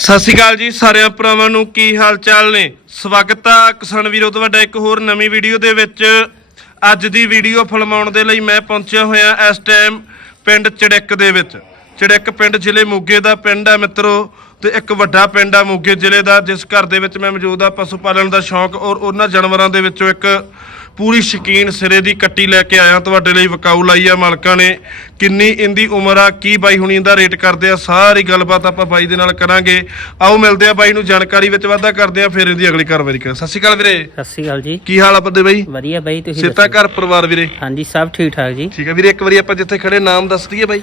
ਸਤਿ ਸ਼੍ਰੀ ਅਕਾਲ ਜੀ ਸਾਰਿਆਂ ਭਰਾਵਾਂ ਨੂੰ ਕੀ ਹਾਲ ਚਾਲ ਨੇ? ਸਵਾਗਤ ਆ ਕਿਸਾਨ ਵੀਰੋ ਤੁਹਾਡਾ ਇੱਕ ਹੋਰ ਨਵੀਂ ਵੀਡੀਓ ਦੇ ਵਿੱਚ। ਅੱਜ ਦੀ ਵੀਡੀਓ ਫਿਲਮਾਉਣ ਦੇ ਲਈ ਮੈਂ ਪਹੁੰਚਿਆ ਹੋਇਆ ਇਸ ਟਾਈਮ ਪਿੰਡ ਚੜਿੱਕ ਦੇ ਵਿੱਚ। ਚੜਿੱਕ ਪਿੰਡ ਜ਼ਿਲ੍ਹੇ ਮੋਗੇ ਦਾ ਪਿੰਡ ਆ ਮਿੱਤਰੋ ਤੇ ਇੱਕ ਵੱਡਾ ਪਿੰਡ ਆ ਮੋਗੇ ਜ਼ਿਲ੍ਹੇ ਦਾ, ਜਿਸ ਘਰ ਦੇ ਵਿੱਚ ਮੈਂ ਮੌਜੂਦ ਆ। ਪਸ਼ੂ ਪਾਲਣ ਦਾ ਸ਼ੌਂਕ ਔਰ ਉਹਨਾਂ ਜਾਨਵਰਾਂ ਦੇ ਵਿੱਚੋਂ ਇੱਕ ਪੂਰੀ ਸ਼ਕੀਨ ਸਿਰੇ ਦੀ ਕੱਟੀ ਲੈ ਕੇ ਆਇਆ। ਤੁਹਾਡੇ ਲਈ ਵਕਾਊ ਲਾਈ ਆ ਮਾਲਕਾਂ ਨੇ। ਕਿੰਨੀ ਇੰਦੀ ਉਮਰ ਆ ਕੀ ਬਾਈ ਹੁਣੀ ਇਹਦਾ ਰੇਟ ਕਰਦੇ ਆ ਸਾਰੀ ਗੱਲਬਾਤ ਆਪਾਂ ਬਾਈ ਦੇ ਨਾਲ ਕਰਾਂਗੇ। ਆਓ ਮਿਲਦੇ ਆ ਬਾਈ ਨੂੰ ਜਾਣਕਾਰੀ ਵਿੱਚ ਵਾਧਾ ਕਰਦੇ ਆ ਫਿਰ ਇਹਦੀ ਅਗਲੀ ਕਾਰਵਾਈ ਕਰਾਂਗੇ। ਸਤਿ ਸ਼੍ਰੀ ਅਕਾਲ ਵੀਰੇ। ਸਤਿ ਸ਼੍ਰੀ ਅਕਾਲ ਜੀ। ਕੀ ਹਾਲ ਆ ਬੰਦੇ ਬਾਈ? ਵਧੀਆ ਬਾਈ ਤੁਸੀਂ ਸਿੱਤਾ? ਘਰ ਪਰਿਵਾਰ ਵੀਰੇ। ਹਾਂਜੀ ਸਭ ਠੀਕ ਠਾਕ ਜੀ। ਠੀਕ ਆ ਵੀਰੇ ਇੱਕ ਵਾਰੀ ਆਪਾਂ ਜਿੱਥੇ ਖੜੇ ਨਾਮ ਦੱਸ ਦਈਏ ਬਾਈ।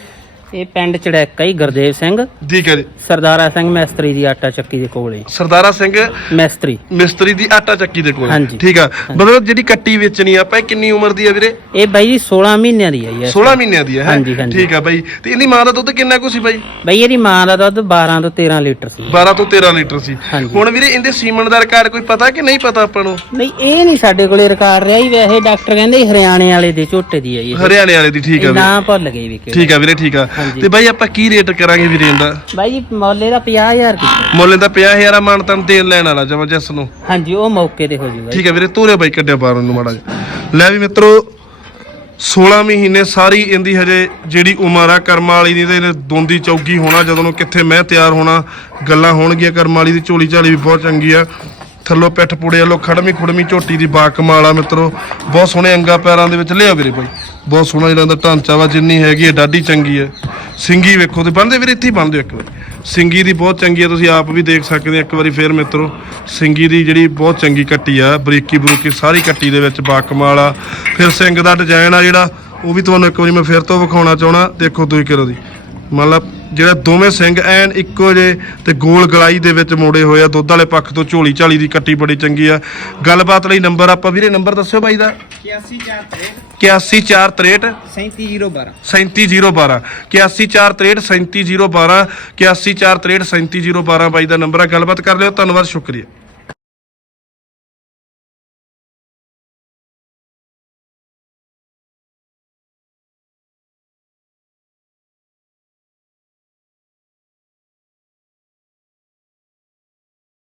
ਇਹ ਪਿੰਡ ਚੜੈਕਾ ਹੀ ਗੁਰਦੇਵ ਸਿੰਘ। ਠੀਕ ਹੈ ਜੀ। ਸਰਦਾਰਾ ਸਿੰਘ ਮੈਸਤਰੀ ਦੀ ਆਟਾ ਚੱਕੀ ਦੇ ਕੋਲੇ। ਸਰਦਾਰਾ ਸਿੰਘ ਮੈਸਤਰੀ। ਮਿਸਤਰੀ ਦੀ ਆਟਾ ਚੱਕੀ ਦੇ ਕੋਲ। ਹਾਂਜੀ। ਠੀਕ ਆ। ਮਤਲਬ ਜਿਹੜੀ ਕੱਟੀ ਵੇਚਣੀ ਆ ਆਪਾਂ ਇਹ ਕਿੰਨੀ ਉਮਰ ਦੀ ਆ ਵੀਰੇ? ਇਹ ਬਾਈ ਜੀ 16 ਮਹੀਨਿਆਂ ਦੀ ਆਈ ਹੈ 16 ਮਹੀਨਿਆਂ ਦੀ ਆ ਹੈ? ਹਾਂਜੀ, ਹਾਂਜੀ। ਠੀਕ ਆ ਬਾਈ। ਤੇ ਇਹਦੀ ਮਾਂ ਦਾ ਦੁੱਧ ਕਿੰਨਾ ਕੁ ਸੀ ਬਾਈ? ਬਾਈ ਇਹਦੀ ਮਾਂ ਦਾ ਦੁੱਧ 12 ਤੋਂ 13 ਲੀਟਰ ਸੀ। 12 ਤੋਂ 13 ਲੀਟਰ ਸੀ। ਹਾਂਜੀ। ਹੁਣ ਵੀਰੇ ਇਹਦੇ ਸੀਮਨ ਦਾ ਰਿਕਾਰਡ ਕੋਈ ਪਤਾ ਕਿ ਨਹੀਂ ਪਤਾ ਆਪਾਂ ਨੂੰ? ਨਹੀਂ ਇਹ ਨਹੀਂ ਸਾਡੇ ਕੋਲੇ ਰਿਕਾਰਡ ਰਿਹਾ ਹੀ ਵੈਸੇ ਡਾਕਟਰ ਕਹਿੰਦੇ ਸੀ ਹਰਿਆਣੇ ਵਾਲੇ ਦੇ ਝੋਟੇ ਦੀ ਆਈ ਹਰਿਆਣੇ ਵਾਲੇ ਦੀ ਠੀਕ ਆ ਵੀਰੇ। ਨਾਂ ਭੁੱਲ ਗਏ ਵੀ ਕਿਹੜਾ। ਠੀਕ ਆ ਵੀਰੇ ਠੀਕ ਆ। ਹਾਂਜੀ। ਤੇ ਬਾਈ ਆਪਾਂ ਕੀ ਰੇਟ ਕਰਾਂਗੇ ਵੀਰੇ ਇਹਦਾ? ਬਾਈ ਜੀ ਮੌਲੇ ਦਾ 50000 ਕੀਤਾ ਮੁੱਲ ਦਾ 50000 ਆ ਮਾਨਤਨ ਦੇਣ ਲੈਣ ਵਾਲਾ ਜਬਰਦਸਤ ਨੂੰ। ਹਾਂਜੀ ਉਹ ਮੌਕੇ ਤੇ ਹੋ ਜੂਗਾ ਜੀ। ਠੀਕ ਹੈ ਵੀਰੇ ਤੋਰੇ ਬਾਈ ਕੱਢਿਆ ਬਾਹਰ ਨੂੰ ਮਾੜਾ ਜਿਹਾ। ਲੈ ਵੀ ਮਿੱਤਰੋ 16 ਮਹੀਨੇ ਸਾਰੀ ਇਹਦੀ ਹਜੇ ਜਿਹੜੀ ਉਮਰ ਆ ਕਰਮਾਂ ਵਾਲੀ ਦੀ ਤੇ ਦੋਂਦੀ ਚੌਗੀ ਹੋਣਾ ਜਦੋਂ ਨੂੰ ਕਿੱਥੇ ਮੈਂ ਤਿਆਰ ਹੋਣਾ ਗੱਲਾਂ ਹੋਣਗੀਆਂ ਕਰਮਾਂ ਵਾਲੀ ਦੀ ਝੋਲੀ ਝਾਲੀ ਵੀ ਬਹੁਤ ਚੰਗੀ ਆ। ਥੱਲੋਂ ਪਿੱਠ ਪੁੜੇ ਵੱਲੋਂ ਖੜਮੀ ਖੁੜਮੀ ਝੋਟੀ ਦੀ ਬਾਕਮਾਲ ਆ ਮਿੱਤਰੋ, ਬਹੁਤ ਸੋਹਣੇ ਅੰਗਾ ਪੈਰਾਂ ਦੇ ਵਿੱਚ ਲਿਆ ਵੀਰੇ ਬਾਈ। ਬਹੁਤ ਸੋਹਣਾ ਜਿਹੜਾ ਦਾ ਢਾਂਚਾ ਵਾ, ਜਿੰਨੀ ਹੈਗੀ ਹੈ, ਡਾਢੀ ਚੰਗੀ ਹੈ। ਸਿੰਗੀ ਵੇਖੋ, ਤੇ ਬੰਦੇ ਵੀਰੇ, ਇੱਥੇ ਹੀ ਬੰਦੇ ਇੱਕ ਵਾਰੀ। ਸਿੰਗੀ ਦੀ ਬਹੁਤ ਚੰਗੀ ਹੈ, ਤੁਸੀਂ ਆਪ ਵੀ ਦੇਖ ਸਕਦੇ ਹੋ, ਇੱਕ ਵਾਰੀ ਫੇਰ ਮਿੱਤਰੋ, ਸਿੰਗੀ ਦੀ ਜਿਹੜੀ ਬਹੁਤ ਚੰਗੀ ਕੱਟੀ ਆ, ਬਰੀਕੀ ਬਰੂਕੀ ਸਾਰੀ ਕੱਟੀ ਦੇ ਵਿੱਚ ਬਾਕਮਾਲ ਆ ਫਿਰ ਸਿੰਗ ਦਾ ਡਿਜ਼ਾਈਨ ਆ ਜਿਹੜਾ, ਉਹ ਵੀ ਤੁਹਾਨੂੰ ਇੱਕ ਵਾਰੀ ਮੈਂ ਫੇਰ ਤੋਂ ਵਿਖਾਉਣਾ ਚਾਹਣਾ ਦੇਖੋ ਤੁਸੀਂ ਕਿਰੋ ਦੀ। ਮਤਲਬ ਜਿਹੜਾ ਦੋਵੇਂ ਸਿੰਘ ਐਨ ਇੱਕੋ ਜੇ ਤੇ ਗੋਲ ਗਲਾਈ ਦੇ ਵਿੱਚ ਮੋੜੇ ਹੋਏ ਆ ਦੁੱਧ ਵਾਲੇ ਪੱਖ ਤੋਂ ਝੋਲੀ ਝਾਲੀ ਦੀ ਕੱਟੀ ਬੜੀ ਚੰਗੀ ਆ। ਗੱਲਬਾਤ ਲਈ ਨੰਬਰ ਆਪਾਂ ਵੀਰੇ ਨੰਬਰ ਦੱਸਿਓ ਬਾਈ ਦਾ। 81463 37012 37012 81463 37012 81463 37012 ਬਾਈ ਦਾ ਨੰਬਰ ਆ। ਗੱਲਬਾਤ ਕਰ ਲਿਓ ਧੰਨਵਾਦ ਸ਼ੁਕਰੀਆ।